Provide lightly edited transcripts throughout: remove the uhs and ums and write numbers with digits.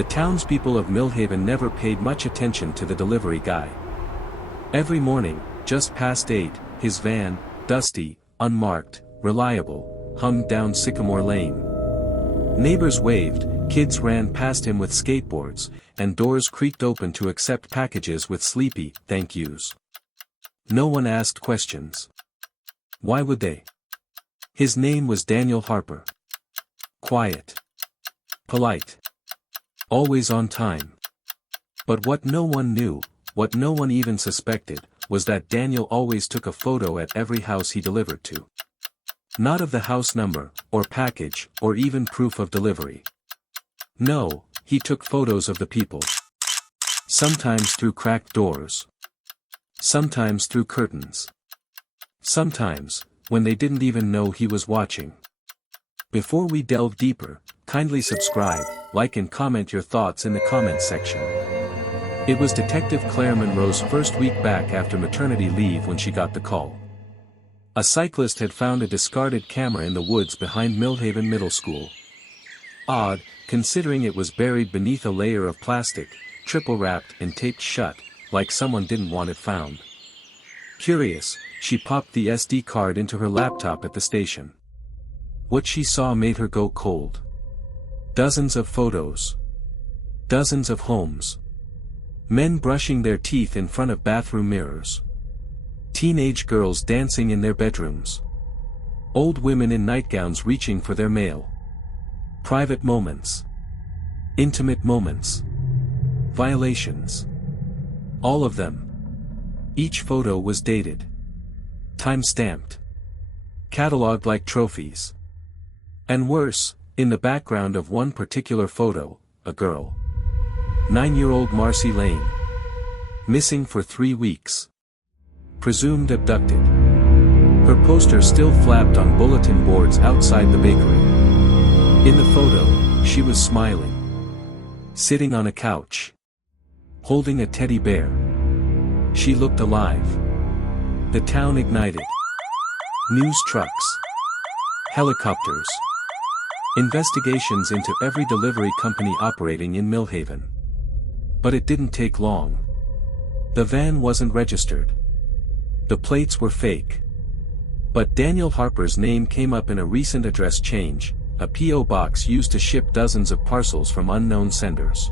The townspeople of Millhaven never paid much attention to the delivery guy. Every morning, just past 8, his van, dusty, unmarked, reliable, hummed down Sycamore Lane. Neighbors waved, kids ran past him with skateboards, and doors creaked open to accept packages with sleepy thank yous. No one asked questions. Why would they? His name was Daniel Harper. Quiet. Polite. Always on time. But what no one knew, what no one even suspected, was that Daniel always took a photo at every house he delivered to. Not of the house number, or package, or even proof of delivery. No, he took photos of the people. Sometimes through cracked doors. Sometimes through curtains. Sometimes, when they didn't even know he was watching. Before we delve deeper, kindly subscribe, like and comment your thoughts in the comments section. It was Detective Claire Monroe's first week back after maternity leave when she got the call. A cyclist had found a discarded camera in the woods behind Millhaven Middle School. Odd, considering it was buried beneath a layer of plastic, triple-wrapped and taped shut, like someone didn't want it found. Curious, she popped the SD card into her laptop at the station. What she saw made her go cold. Dozens of photos. Dozens of homes. Men brushing their teeth in front of bathroom mirrors. Teenage girls dancing in their bedrooms. Old women in nightgowns reaching for their mail. Private moments. Intimate moments. Violations. All of them. Each photo was dated. Time-stamped. Catalogued like trophies. And worse, in the background of one particular photo, a girl. 9-year-old Marcy Lane. Missing for 3 weeks. Presumed abducted. Her poster still flapped on bulletin boards outside the bakery. In the photo, she was smiling. Sitting on a couch. Holding a teddy bear. She looked alive. The town ignited. News trucks. Helicopters. Investigations into every delivery company operating in Millhaven. But it didn't take long. The van wasn't registered. The plates were fake. But Daniel Harper's name came up in a recent address change, a P.O. box used to ship dozens of parcels from unknown senders.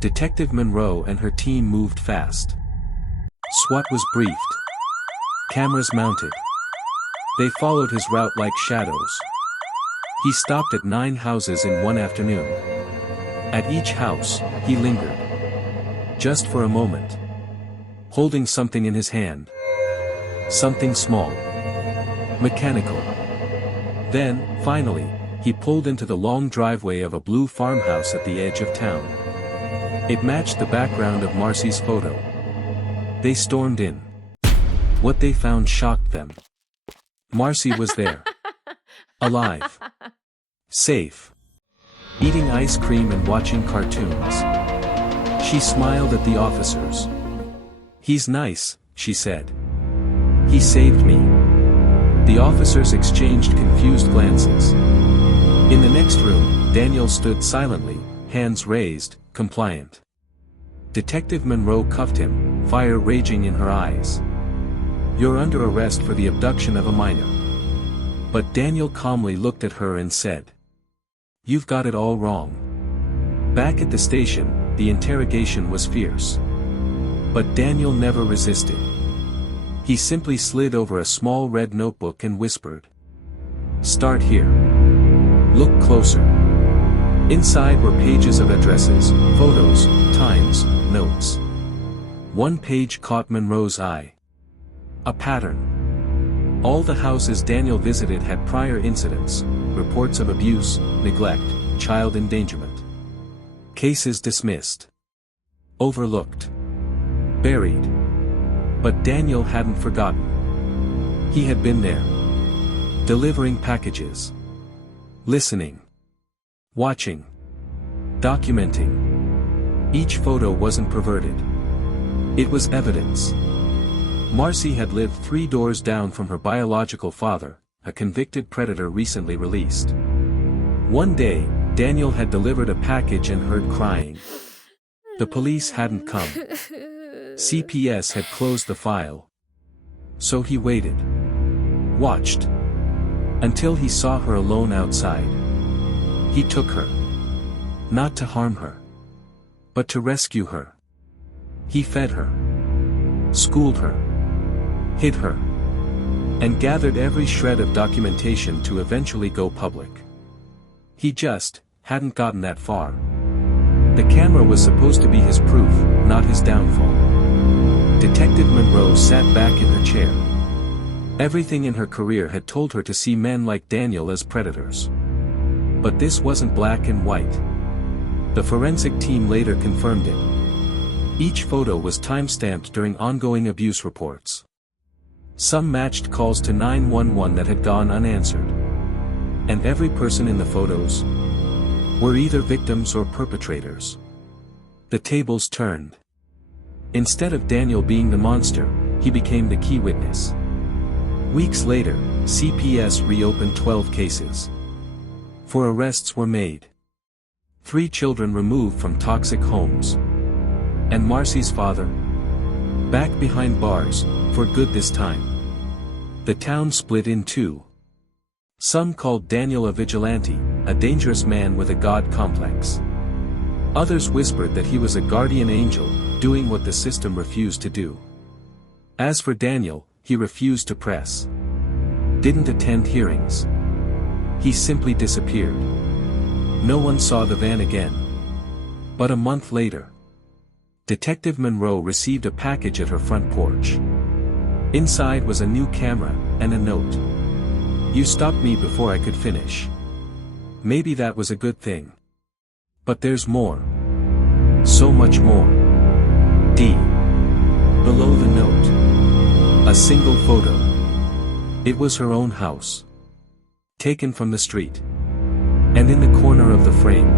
Detective Monroe and her team moved fast. SWAT was briefed. Cameras mounted. They followed his route like shadows. He stopped at 9 houses in one afternoon. At each house, he lingered. Just for a moment. Holding something in his hand. Something small. Mechanical. Then, finally, he pulled into the long driveway of a blue farmhouse at the edge of town. It matched the background of Marcy's photo. They stormed in. What they found shocked them. Marcy was there. Alive. Safe. Eating ice cream and watching cartoons. She smiled at the officers. "He's nice," she said. "He saved me." The officers exchanged confused glances. In the next room, Daniel stood silently, hands raised, compliant. Detective Monroe cuffed him, fire raging in her eyes. "You're under arrest for the abduction of a minor." But Daniel calmly looked at her and said, "You've got it all wrong." Back at the station, the interrogation was fierce. But Daniel never resisted. He simply slid over a small red notebook and whispered, "Start here. Look closer." Inside were pages of addresses, photos, times, notes. One page caught Monroe's eye. A pattern. All the houses Daniel visited had prior incidents, reports of abuse, neglect, child endangerment. Cases dismissed. Overlooked. Buried. But Daniel hadn't forgotten. He had been there. Delivering packages. Listening. Watching. Documenting. Each photo wasn't perverted. It was evidence. Marcy had lived 3 doors down from her biological father, a convicted predator recently released. One day, Daniel had delivered a package and heard crying. The police hadn't come. CPS had closed the file. So he waited. Watched. Until he saw her alone outside. He took her. Not to harm her. But to rescue her. He fed her. Schooled her. Hid her. And gathered every shred of documentation to eventually go public. He just hadn't gotten that far. The camera was supposed to be his proof, not his downfall. Detective Monroe sat back in her chair. Everything in her career had told her to see men like Daniel as predators. But this wasn't black and white. The forensic team later confirmed it. Each photo was time-stamped during ongoing abuse reports. Some matched calls to 911 that had gone unanswered. And every person in the photos were either victims or perpetrators. The tables turned. Instead of Daniel being the monster, he became the key witness. Weeks later, CPS reopened 12 cases. 4 arrests were made. 3 children removed from toxic homes. And Marcy's father? Back behind bars, for good this time. The town split in 2. Some called Daniel a vigilante, a dangerous man with a god complex. Others whispered that he was a guardian angel, doing what the system refused to do. As for Daniel, he refused to press. Didn't attend hearings. He simply disappeared. No one saw the van again. But a month later, Detective Monroe received a package at her front porch. Inside was a new camera, and a note. "You stopped me before I could finish." Maybe that was a good thing. But there's more. So much more. D. Below the note. A single photo. It was her own house. Taken from the street. And in the corner of the frame,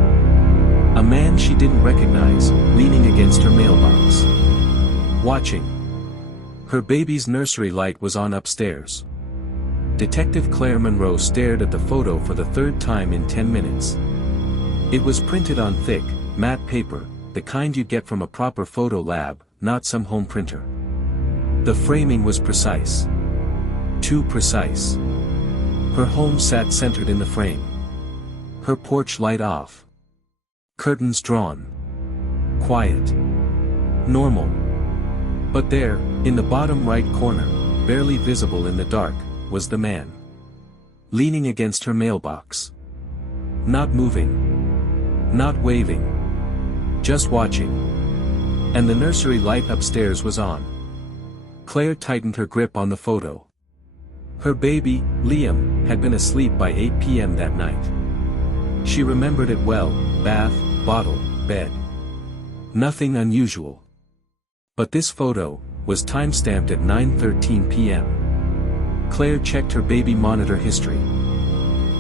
a man she didn't recognize, leaning against her mailbox. Watching. Her baby's nursery light was on upstairs. Detective Claire Monroe stared at the photo for the 3rd time in 10 minutes. It was printed on thick, matte paper, the kind you get from a proper photo lab, not some home printer. The framing was precise. Too precise. Her home sat centered in the frame. Her porch light off. Curtains drawn. Quiet. Normal. But there, in the bottom right corner, barely visible in the dark, was the man. Leaning against her mailbox. Not moving. Not waving. Just watching. And the nursery light upstairs was on. Claire tightened her grip on the photo. Her baby, Liam, had been asleep by 8 p.m. that night. She remembered it well: bath, bottle, bed. Nothing unusual. But this photo was time-stamped at 9:13 p.m. Claire checked her baby monitor history.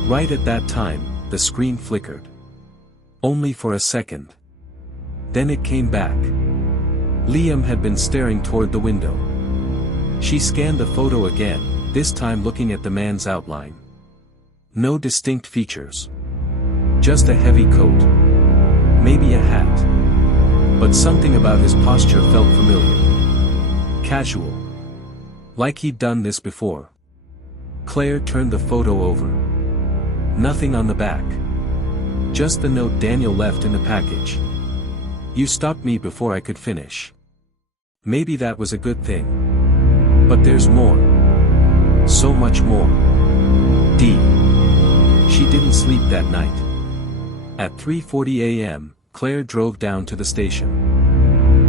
Right at that time, the screen flickered. Only for a second. Then it came back. Liam had been staring toward the window. She scanned the photo again, this time looking at the man's outline. No distinct features. Just a heavy coat. Maybe a hat. But something about his posture felt familiar. Casual. Like he'd done this before. Claire turned the photo over. Nothing on the back. Just the note Daniel left in the package. "You stopped me before I could finish." Maybe that was a good thing. But there's more. So much more. D. She didn't sleep that night. At 3:40 a.m., Claire drove down to the station.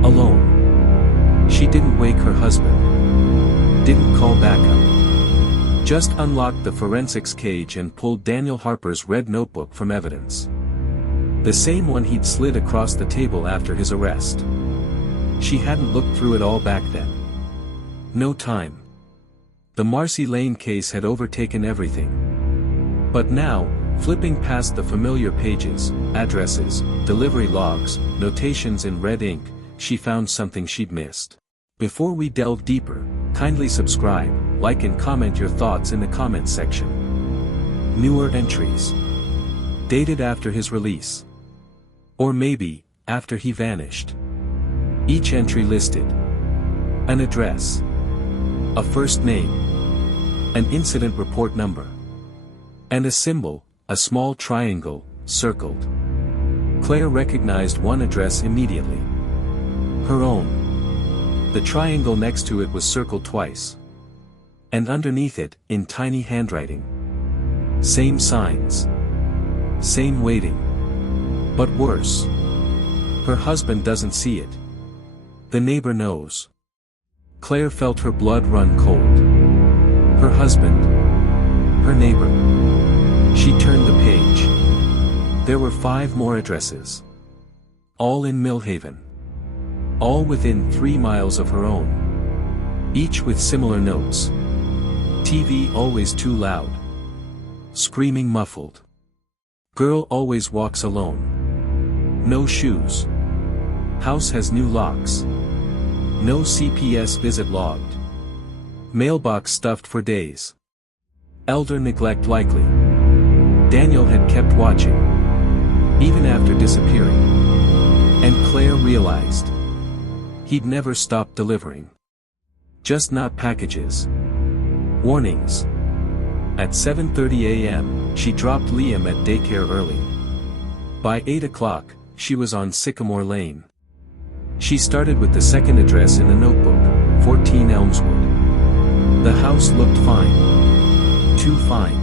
Alone. She didn't wake her husband. Didn't call backup. Just unlocked the forensics cage and pulled Daniel Harper's red notebook from evidence. The same one he'd slid across the table after his arrest. She hadn't looked through it all back then. No time. The Marcy Lane case had overtaken everything. But now, flipping past the familiar pages, addresses, delivery logs, notations in red ink, she found something she'd missed. Before we delve deeper, kindly subscribe, like and comment your thoughts in the comments section. Newer entries. Dated after his release. Or maybe, after he vanished. Each entry listed an address, a first name, an incident report number, and a symbol, a small triangle, circled. Claire recognized one address immediately. Her own. The triangle next to it was circled twice. And underneath it, in tiny handwriting. Same signs. Same waiting. But worse. Her husband doesn't see it. The neighbor knows. Claire felt her blood run cold. Her husband. Her neighbor. She turned the page. There were 5 more addresses. All in Millhaven. All within 3 miles of her own. Each with similar notes. TV always too loud. Screaming muffled. Girl always walks alone. No shoes. House has new locks. No CPS visit logged. Mailbox stuffed for days. Elder neglect likely. Daniel had kept watching. Even after disappearing. And Claire realized. He'd never stopped delivering. Just not packages. Warnings. At 7:30 a.m., she dropped Liam at daycare early. By 8 o'clock, she was on Sycamore Lane. She started with the second address in the notebook, 14 Elmswood. The house looked fine. Too fine.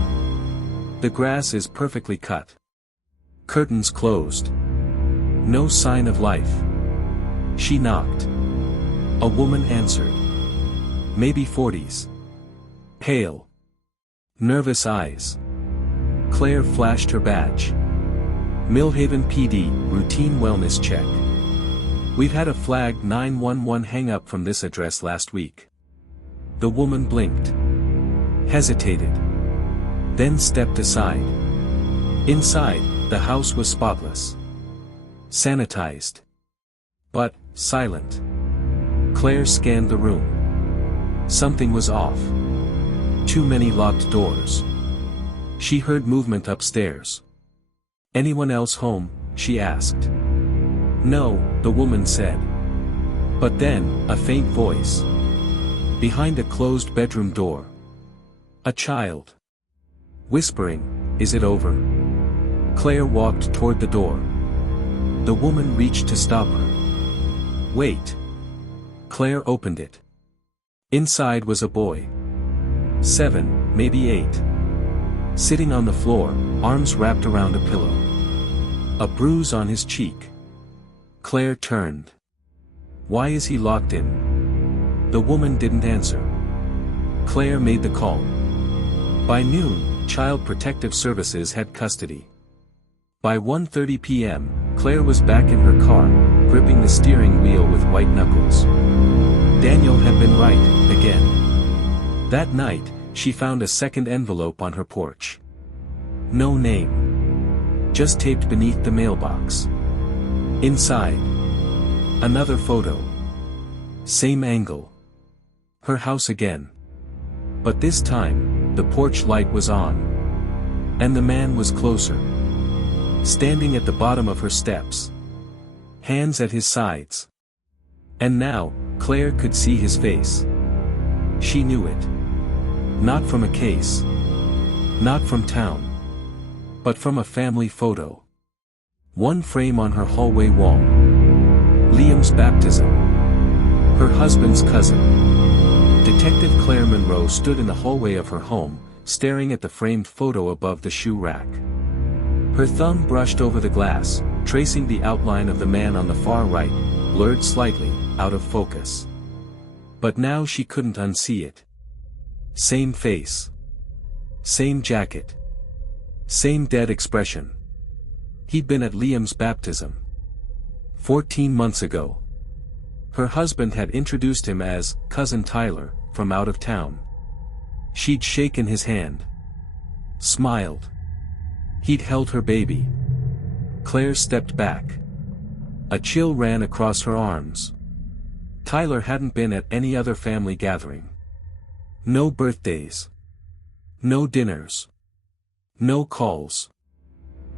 The grass is perfectly cut. Curtains closed. No sign of life. She knocked. A woman answered. Maybe 40s. Pale. Nervous eyes. Claire flashed her badge. Millhaven PD, routine wellness check. We've had a flagged 911 hang-up from this address last week. The woman blinked. Hesitated. Then stepped aside. Inside, the house was spotless. Sanitized. But, silent. Claire scanned the room. Something was off. Too many locked doors. She heard movement upstairs. Anyone else home? She asked. No, the woman said. But then, a faint voice. Behind a closed bedroom door. A child. Whispering, "Is it over?" Claire walked toward the door. The woman reached to stop her. Wait. Claire opened it. Inside was a boy. 7, maybe 8. Sitting on the floor, arms wrapped around a pillow. A bruise on his cheek. Claire turned. Why is he locked in? The woman didn't answer. Claire made the call. By noon, Child Protective Services had custody. By 1:30 p.m., Claire was back in her car, gripping the steering wheel with white knuckles. Daniel had been right, again. That night, she found a second envelope on her porch. No name. Just taped beneath the mailbox. Inside. Another photo. Same angle. Her house again. But this time, the porch light was on. And the man was closer. Standing at the bottom of her steps. Hands at his sides. And now, Claire could see his face. She knew it. Not from a case. Not from town. But from a family photo. One frame on her hallway wall. Liam's baptism. Her husband's cousin. Detective Claire Monroe stood in the hallway of her home, staring at the framed photo above the shoe rack. Her thumb brushed over the glass, tracing the outline of the man on the far right, blurred slightly, out of focus. But now she couldn't unsee it. Same face. Same jacket. Same dead expression. He'd been at Liam's baptism. 14 months ago. Her husband had introduced him as Cousin Tyler, from out of town. She'd shaken his hand. Smiled. He'd held her baby. Claire stepped back. A chill ran across her arms. Tyler hadn't been at any other family gathering. No birthdays. No dinners. No calls.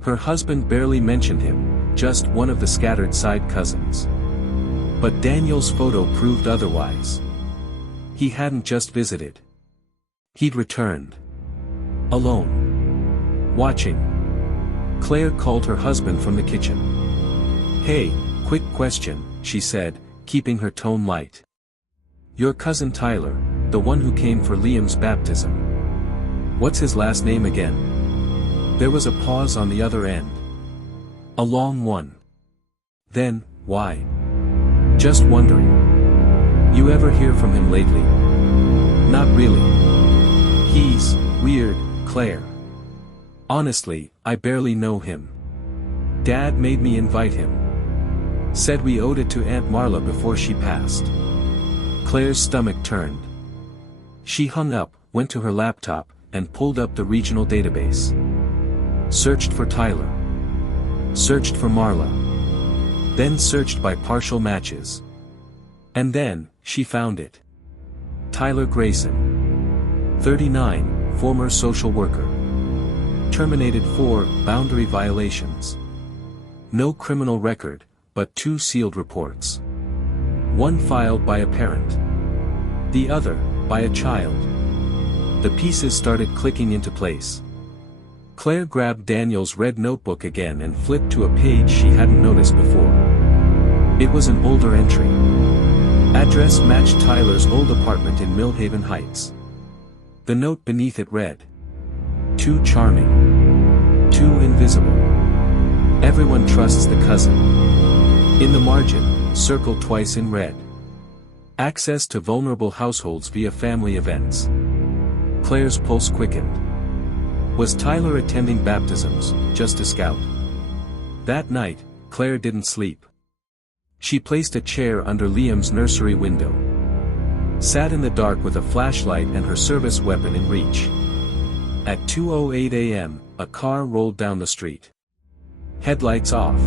Her husband barely mentioned him, just one of the scattered side cousins. But Daniel's photo proved otherwise. He hadn't just visited. He'd returned. Alone. Watching. Claire called her husband from the kitchen. "Hey, quick question," she said, keeping her tone light. "Your cousin Tyler, the one who came for Liam's baptism. What's his last name again?" There was a pause on the other end. A long one. Then, "Why?" "Just wondering. You ever hear from him lately?" "Not really. He's weird, Claire. Honestly, I barely know him. Dad made me invite him. Said we owed it to Aunt Marla before she passed." Claire's stomach turned. She hung up, went to her laptop, and pulled up the regional database. Searched for Tyler. Searched for Marla. Then searched by partial matches. And then, she found it. Tyler Grayson. 39, former social worker. Terminated for boundary violations. No criminal record, but 2 sealed reports. One filed by a parent. The other, by a child. The pieces started clicking into place. Claire grabbed Daniel's red notebook again and flipped to a page she hadn't noticed before. It was an older entry. Address matched Tyler's old apartment in Millhaven Heights. The note beneath it read, "Too charming. Too invisible. Everyone trusts the cousin." In the margin, circled twice in red. "Access to vulnerable households via family events." Claire's pulse quickened. Was Tyler attending baptisms, just a scout? That night, Claire didn't sleep. She placed a chair under Liam's nursery window. Sat in the dark with a flashlight and her service weapon in reach. At 2:08 a.m., a car rolled down the street. Headlights off.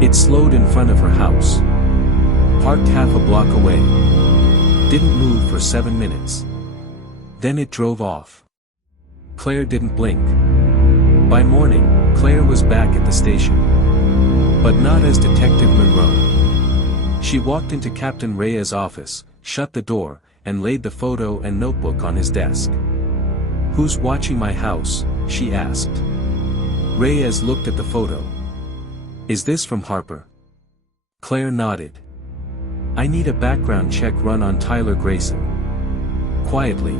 It slowed in front of her house. Parked half a block away. Didn't move for 7 minutes. Then it drove off. Claire didn't blink. By morning, Claire was back at the station. But not as Detective Monroe. She walked into Captain Reyes' office, shut the door, and laid the photo and notebook on his desk. "Who's watching my house?" she asked. Reyes looked at the photo. "Is this from Harper?" Claire nodded. "I need a background check run on Tyler Grayson." Quietly.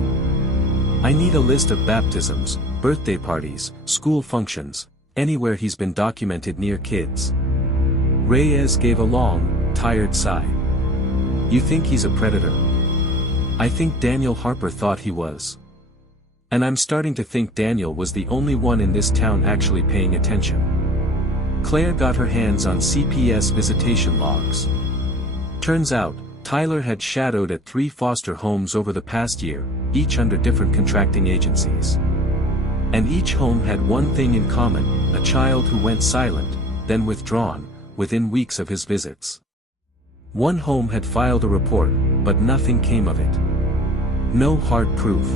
"I need a list of baptisms, birthday parties, school functions, anywhere he's been documented near kids." Reyes gave a long, tired sigh. "You think he's a predator?" "I think Daniel Harper thought he was. And I'm starting to think Daniel was the only one in this town actually paying attention." Claire got her hands on CPS visitation logs. Turns out, Tyler had shadowed at 3 foster homes over the past year, each under different contracting agencies. And each home had one thing in common, a child who went silent, then withdrawn, within weeks of his visits. One home had filed a report, but nothing came of it. No hard proof.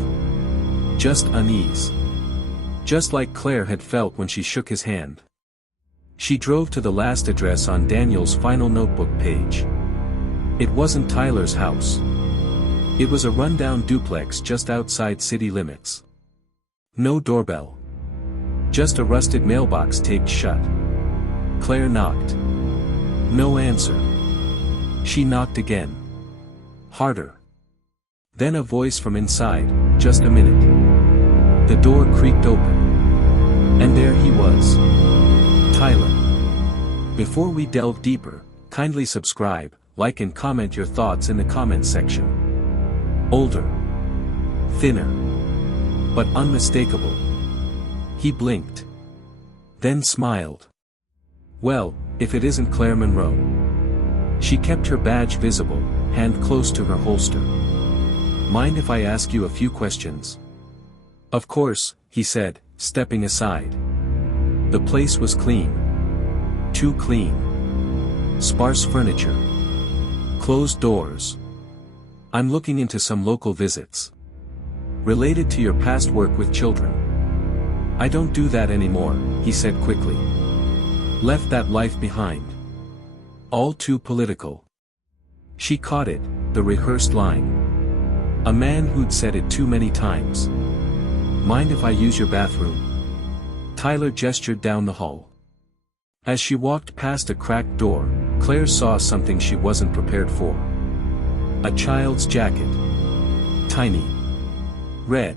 Just unease. Just like Claire had felt when she shook his hand. She drove to the last address on Daniel's final notebook page. It wasn't Tyler's house. It was a rundown duplex just outside city limits. No doorbell. Just a rusted mailbox taped shut. Claire knocked. No answer. She knocked again. Harder. Then a voice from inside, "Just a minute." The door creaked open. And there he was. Tyler. Before we delve deeper, kindly subscribe, like and comment your thoughts in the comments section. Older. Thinner. But unmistakable. He blinked. Then smiled. Well, if it isn't Claire Monroe. She kept her badge visible, hand close to her holster. "Mind if I ask you a few questions?" "Of course," he said, stepping aside. The place was clean. Too clean. Sparse furniture. Closed doors. "I'm looking into some local visits. Related to your past work with children." I don't do that anymore, he said quickly. Left that life behind. All too political. She caught it, the rehearsed line. A man who'd said it too many times. Mind if I use your bathroom? Tyler gestured down the hall. As she walked past a cracked door, Claire saw something she wasn't prepared for. A child's jacket. Tiny. Red.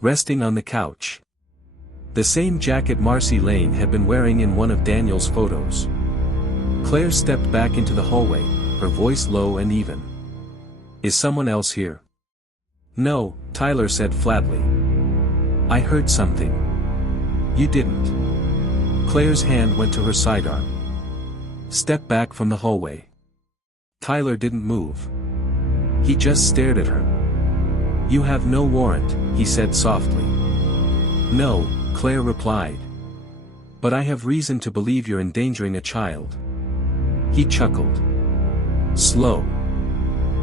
Resting on the couch. The same jacket Marcy Lane had been wearing in one of Daniel's photos. Claire stepped back into the hallway, her voice low and even. Is someone else here? No, Tyler said flatly. I heard something. You didn't. Claire's hand went to her sidearm. Step back from the hallway. Tyler didn't move. He just stared at her. You have no warrant, he said softly. No, Claire replied. But I have reason to believe you're endangering a child. He chuckled. Slow.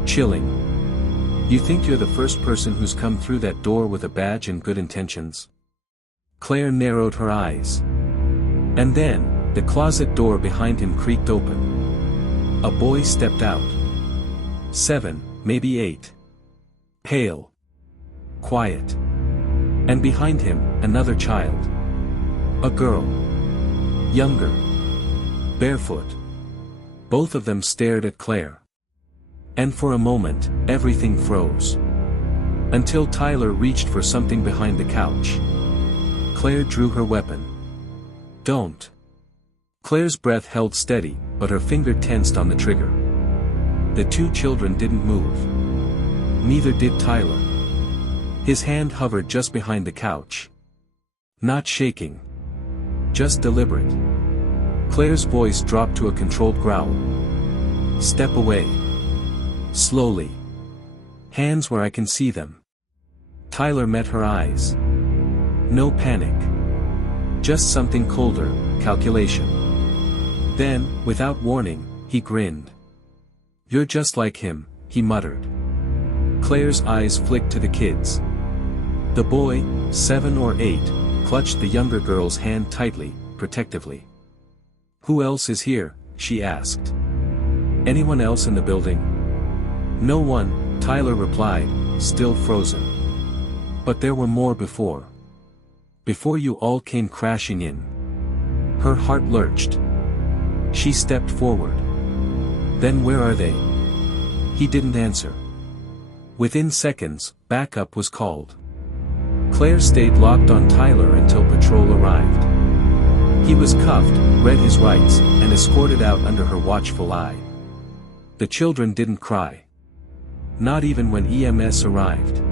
Chilling. You think you're the first person who's come through that door with a badge and good intentions? Claire narrowed her eyes. And then, the closet door behind him creaked open. A boy stepped out. 7, maybe 8. Pale. Quiet. And behind him, another child. A girl. Younger. Barefoot. Both of them stared at Claire. And for a moment, everything froze. Until Tyler reached for something behind the couch. Claire drew her weapon. Don't. Claire's breath held steady, but her finger tensed on the trigger. The two children didn't move. Neither did Tyler. His hand hovered just behind the couch. Not shaking. Just deliberate. Claire's voice dropped to a controlled growl. Step away. Slowly. Hands where I can see them. Tyler met her eyes. No panic. Just something colder, calculation. Then, without warning, he grinned. You're just like him, he muttered. Claire's eyes flicked to the kids. The boy, 7 or 8, clutched the younger girl's hand tightly, protectively. Who else is here? She asked. Anyone else in the building? No one, Tyler replied, still frozen. But there were more before. Before you all came crashing in. Her heart lurched. She stepped forward. Then where are they? He didn't answer. Within seconds, backup was called. Claire stayed locked on Tyler until patrol arrived. He was cuffed, read his rights, and escorted out under her watchful eye. The children didn't cry. Not even when EMS arrived.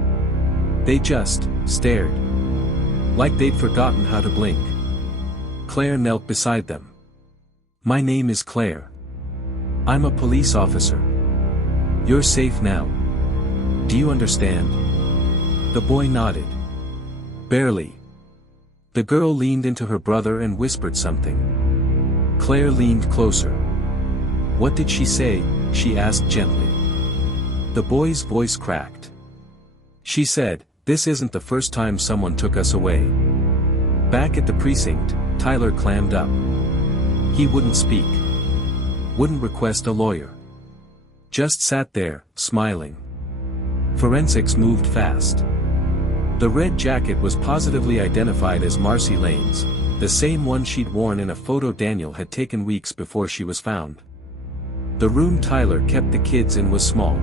They just stared. Like they'd forgotten how to blink. Claire knelt beside them. My name is Claire. I'm a police officer. You're safe now. Do you understand? The boy nodded. Barely. The girl leaned into her brother and whispered something. Claire leaned closer. What did she say? She asked gently. The boy's voice cracked. She said, this isn't the first time someone took us away. Back at the precinct, Tyler clammed up. He wouldn't speak. Wouldn't request a lawyer. Just sat there, smiling. Forensics moved fast. The red jacket was positively identified as Marcy Lane's, the same one she'd worn in a photo Daniel had taken weeks before she was found. The room Tyler kept the kids in was small.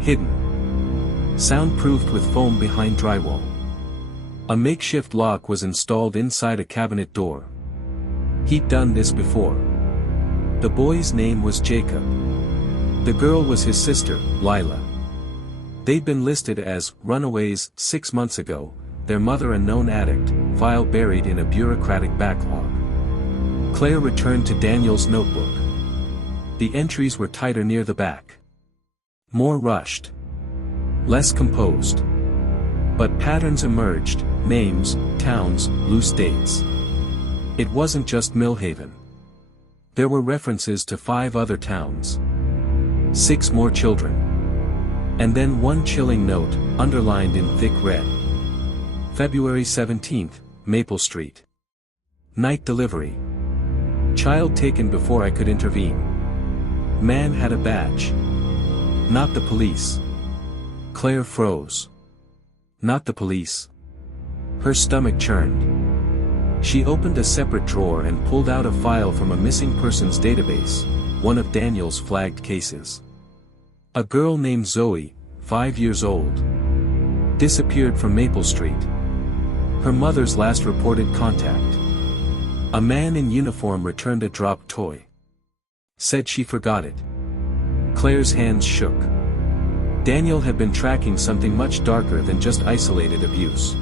Hidden. Soundproofed with foam behind drywall. A makeshift lock was installed inside a cabinet door. He'd done this before. The boy's name was Jacob. The girl was his sister, Lila. They'd been listed as runaways 6 months ago, their mother a known addict, file buried in a bureaucratic backlog. Claire returned to Daniel's notebook. The entries were tighter near the back. More rushed. Less composed. But patterns emerged, names, towns, loose dates. It wasn't just Millhaven. There were references to 5 other towns. 6 more children. And then one chilling note, underlined in thick red. February 17, Maple Street. Night delivery. Child taken before I could intervene. Man had a badge. Not the police. Claire froze. Not the police. Her stomach churned. She opened a separate drawer and pulled out a file from a missing persons database, one of Daniel's flagged cases. A girl named Zoe, 5 years old. Disappeared from Maple Street. Her mother's last reported contact. A man in uniform returned a dropped toy. Said she forgot it. Claire's hands shook. Daniel had been tracking something much darker than just isolated abuse.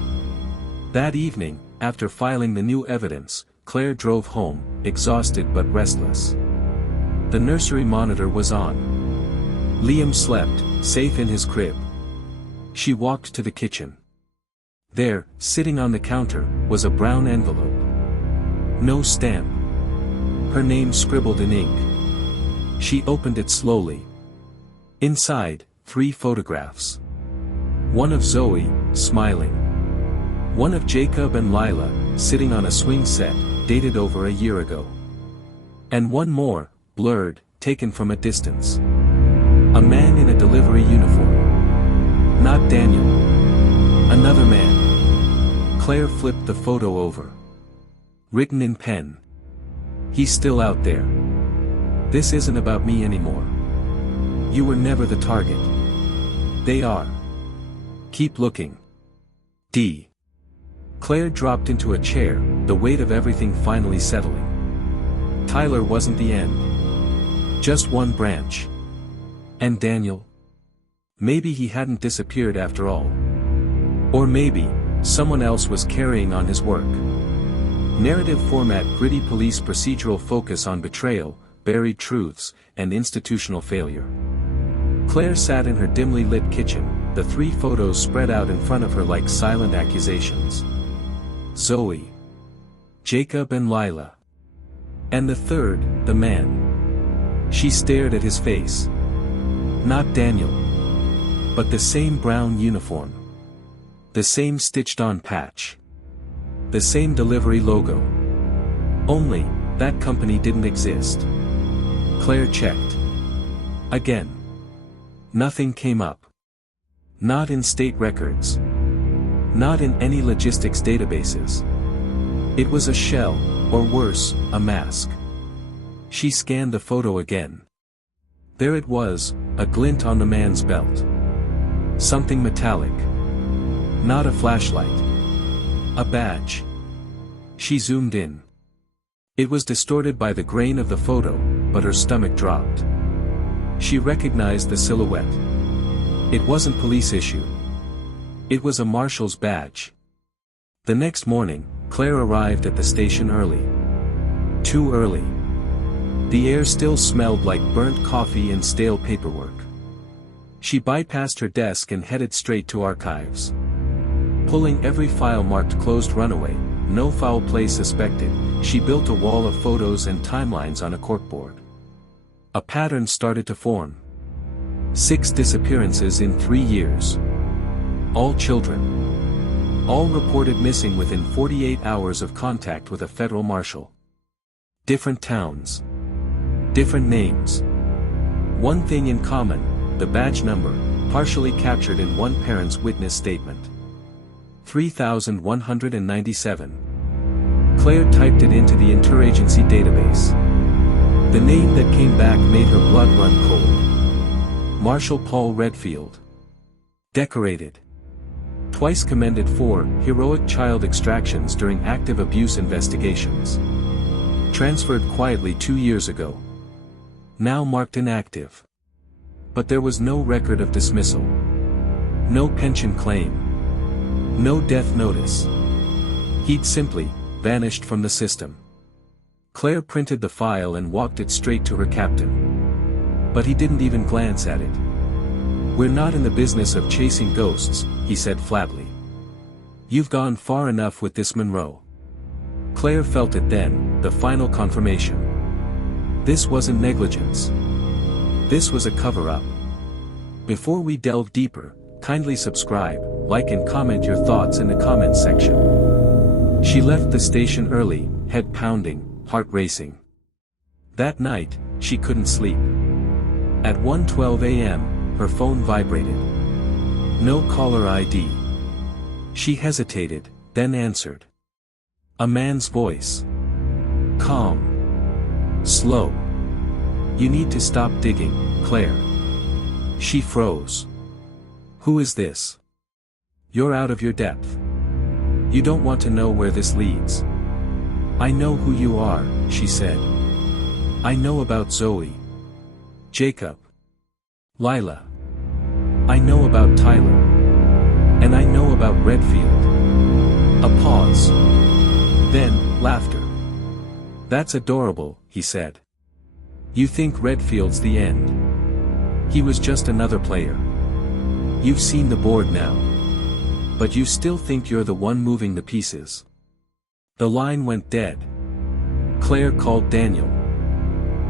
That evening, after filing the new evidence, Claire drove home, exhausted but restless. The nursery monitor was on. Liam slept, safe in his crib. She walked to the kitchen. There, sitting on the counter, was a brown envelope. No stamp. Her name scribbled in ink. She opened it slowly. Inside, 3 photographs. One of Zoe, smiling. One of Jacob and Lila, sitting on a swing set, dated over a year ago. And one more, blurred, taken from a distance. A man in a delivery uniform. Not Daniel. Another man. Claire flipped the photo over. Written in pen. He's still out there. This isn't about me anymore. You were never the target. They are. Keep looking. D. Claire dropped into a chair, the weight of everything finally settling. Tyler wasn't the end. Just one branch. And Daniel? Maybe he hadn't disappeared after all. Or maybe, someone else was carrying on his work. Narrative format: gritty police procedural focus on betrayal, buried truths, and institutional failure. Claire sat in her dimly lit kitchen, the 3 photos spread out in front of her like silent accusations. Zoe. Jacob and Lila. And the third, the man. She stared at his face. Not Daniel. But the same brown uniform. The same stitched-on patch. The same delivery logo. Only, that company didn't exist. Claire checked. Again. Nothing came up. Not in state records. Not in any logistics databases. It was a shell, or worse, a mask. She scanned the photo again. There it was, a glint on the man's belt. Something metallic. Not a flashlight. A badge. She zoomed in. It was distorted by the grain of the photo, but her stomach dropped. She recognized the silhouette. It wasn't police issue. It was a marshal's badge. The next morning, Claire arrived at the station early. Too early. The air still smelled like burnt coffee and stale paperwork. She bypassed her desk and headed straight to archives. Pulling every file marked closed runaway, no foul play suspected, she built a wall of photos and timelines on a corkboard. A pattern started to form. 6 disappearances in 3 years. All children. All reported missing within 48 hours of contact with a federal marshal. Different towns. Different names. One thing in common, the badge number, partially captured in one parent's witness statement. 3197. Claire typed it into the interagency database. The name that came back made her blood run cold. Marshal Paul Redfield. Decorated. Twice commended for heroic child extractions during active abuse investigations. Transferred quietly 2 years ago. Now marked inactive. But there was no record of dismissal. No pension claim. No death notice. He'd simply vanished from the system. Claire printed the file and walked it straight to her captain. But he didn't even glance at it. "We're not in the business of chasing ghosts," he said flatly. "You've gone far enough with this Monroe." Claire felt it then, the final confirmation. This wasn't negligence. This was a cover-up. Before we delve deeper, kindly subscribe, like and comment your thoughts in the comments section. She left the station early, head pounding, heart racing. That night, she couldn't sleep. At 1:12 a.m., her phone vibrated. No caller ID. She hesitated, then answered. A man's voice. Calm. Slow. You need to stop digging, Claire. She froze. Who is this? You're out of your depth. You don't want to know where this leads. I know who you are, she said. I know about Zoe. Jacob. Lila. I know about Tyler. And I know about Redfield. A pause. Then, laughter. That's adorable, he said. You think Redfield's the end. He was just another player. You've seen the board now. But you still think you're the one moving the pieces. The line went dead. Claire called Daniel.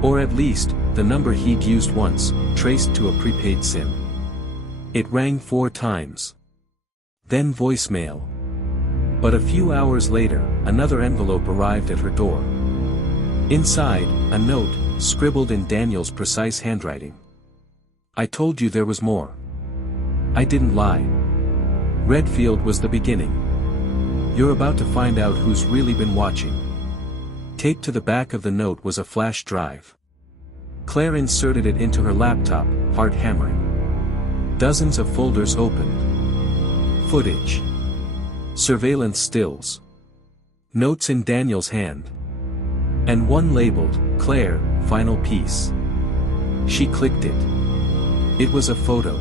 Or at least, the number he'd used once, traced to a prepaid SIM. It rang 4 times. Then voicemail. But a few hours later, another envelope arrived at her door. Inside, a note, scribbled in Daniel's precise handwriting. I told you there was more. I didn't lie. Redfield was the beginning. You're about to find out who's really been watching. Taped to the back of the note was a flash drive. Claire inserted it into her laptop, heart hammering. Dozens of folders opened. Footage. Surveillance stills. Notes in Daniel's hand. And one labeled, Claire, final piece. She clicked it. It was a photo.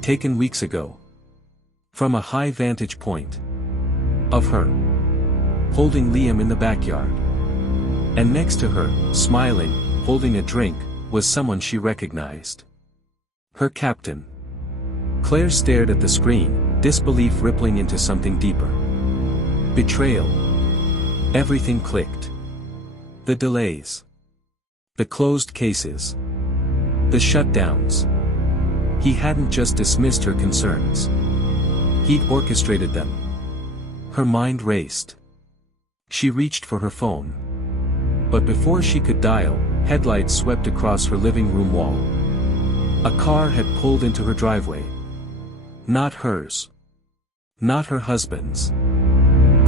Taken weeks ago. From a high vantage point. Of her. Holding Liam in the backyard. And next to her, smiling, holding a drink, was someone she recognized. Her captain. Claire stared at the screen, disbelief rippling into something deeper. Betrayal. Everything clicked. The delays. The closed cases. The shutdowns. He hadn't just dismissed her concerns. He'd orchestrated them. Her mind raced. She reached for her phone. But before she could dial, headlights swept across her living room wall. A car had pulled into her driveway. Not hers. Not her husband's.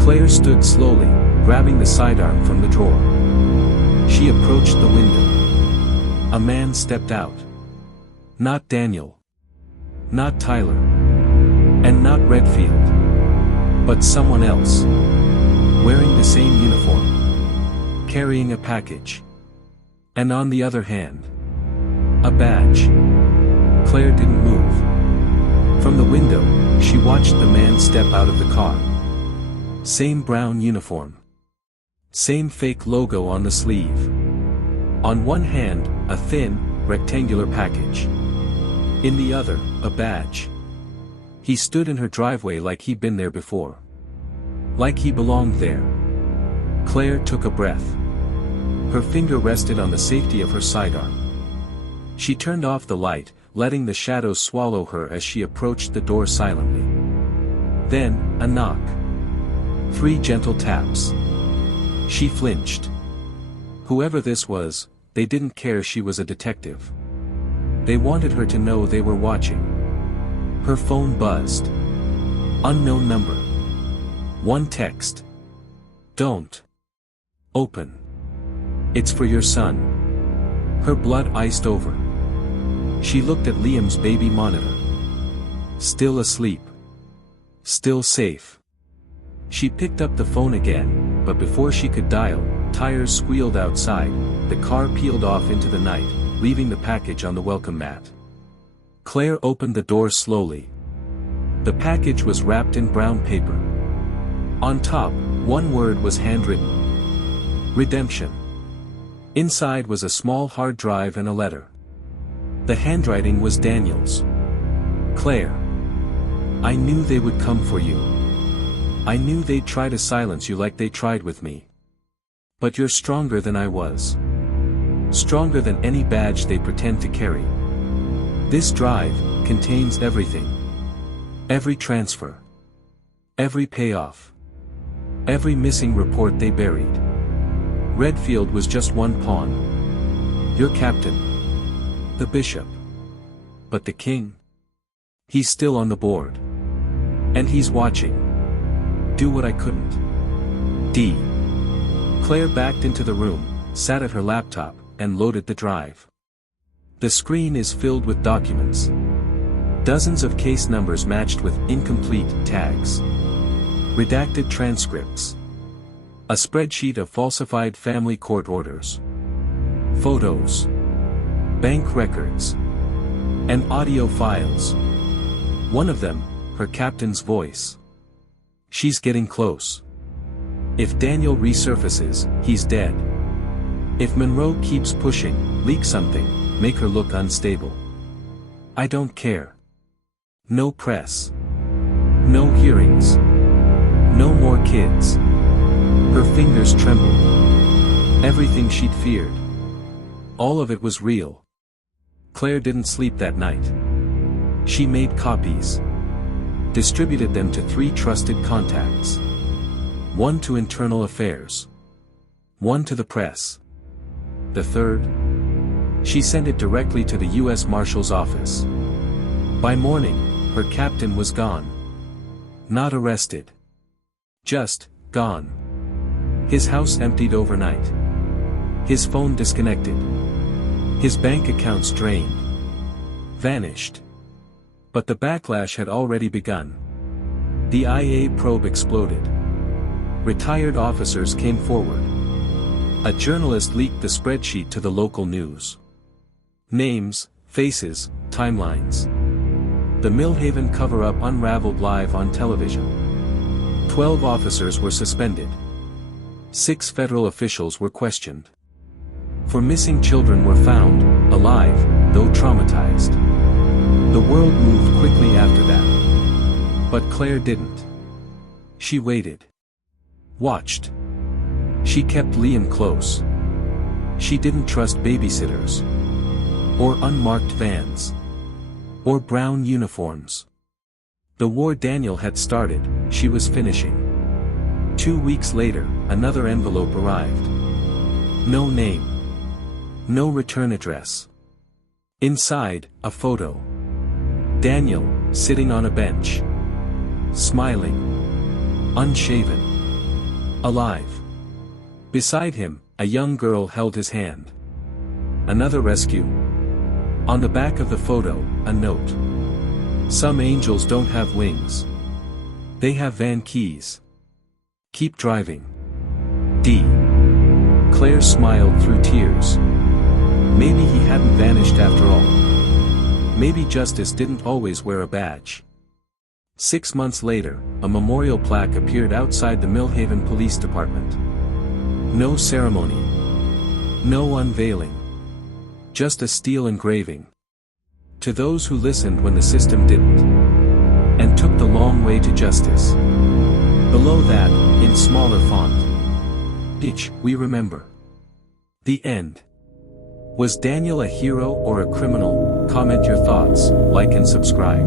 Claire stood slowly, grabbing the sidearm from the drawer. She approached the window. A man stepped out. Not Daniel. Not Tyler. And not Redfield. But someone else. Wearing the same uniform. Carrying a package. And on the other hand. A badge. Claire didn't move. From the window, she watched the man step out of the car. Same brown uniform. Same fake logo on the sleeve. On one hand, a thin, rectangular package. In the other, a badge. He stood in her driveway like he'd been there before. Like he belonged there. Claire took a breath. Her finger rested on the safety of her sidearm. She turned off the light, letting the shadows swallow her as she approached the door silently. Then, a knock. 3 gentle taps. She flinched. Whoever this was, they didn't care she was a detective. They wanted her to know they were watching. Her phone buzzed. Unknown number. One text. Don't open. It's for your son. Her blood iced over. She looked at Liam's baby monitor. Still asleep. Still safe. She picked up the phone again, but before she could dial, tires squealed outside, the car peeled off into the night, leaving the package on the welcome mat. Claire opened the door slowly. The package was wrapped in brown paper. On top, one word was handwritten. Redemption. Inside was a small hard drive and a letter. The handwriting was Daniel's. Claire. I knew they would come for you. I knew they'd try to silence you like they tried with me. But you're stronger than I was. Stronger than any badge they pretend to carry. This drive contains everything. Every transfer. Every payoff. Every missing report they buried. Redfield was just one pawn. Your captain. The bishop. But the king? He's still on the board. And he's watching. Do what I couldn't. D. Claire backed into the room, sat at her laptop, and loaded the drive. The screen is filled with documents. Dozens of case numbers matched with incomplete tags. Redacted transcripts. A spreadsheet of falsified family court orders. Photos. Bank records. And audio files. One of them, her captain's voice. She's getting close. If Daniel resurfaces, he's dead. If Monroe keeps pushing, leak something, make her look unstable. I don't care. No press. No hearings. No more kids. Her fingers trembled. Everything she'd feared. All of it was real. Claire didn't sleep that night. She made copies. Distributed them to 3 trusted contacts. One to internal affairs. One to the press. The third? She sent it directly to the U.S. Marshal's office. By morning, her captain was gone. Not arrested. Just, gone. His house emptied overnight. His phone disconnected. His bank accounts drained. Vanished. But the backlash had already begun. The IA probe exploded. Retired officers came forward. A journalist leaked the spreadsheet to the local news. Names, faces, timelines. The Millhaven cover-up unraveled live on television. 12 officers were suspended. 6 federal officials were questioned. 4 missing children were found, alive, though traumatized. The world moved quickly after that. But Claire didn't. She waited. Watched. She kept Liam close. She didn't trust babysitters. Or unmarked vans. Or brown uniforms. The war Daniel had started, she was finishing. 2 weeks later, another envelope arrived. No name. No return address. Inside, a photo. Daniel, sitting on a bench. Smiling. Unshaven. Alive. Beside him, a young girl held his hand. Another rescue. On the back of the photo, a note. Some angels don't have wings. They have van keys. Keep driving. D. Claire smiled through tears. Maybe he hadn't vanished after all. Maybe justice didn't always wear a badge. 6 months later, a memorial plaque appeared outside the Millhaven Police Department. No ceremony. No unveiling. Just a steel engraving. To those who listened when the system didn't. And took the long way to justice. Below that, in smaller font. We remember. The end. Was Daniel a hero or a criminal? Comment your thoughts, like and subscribe.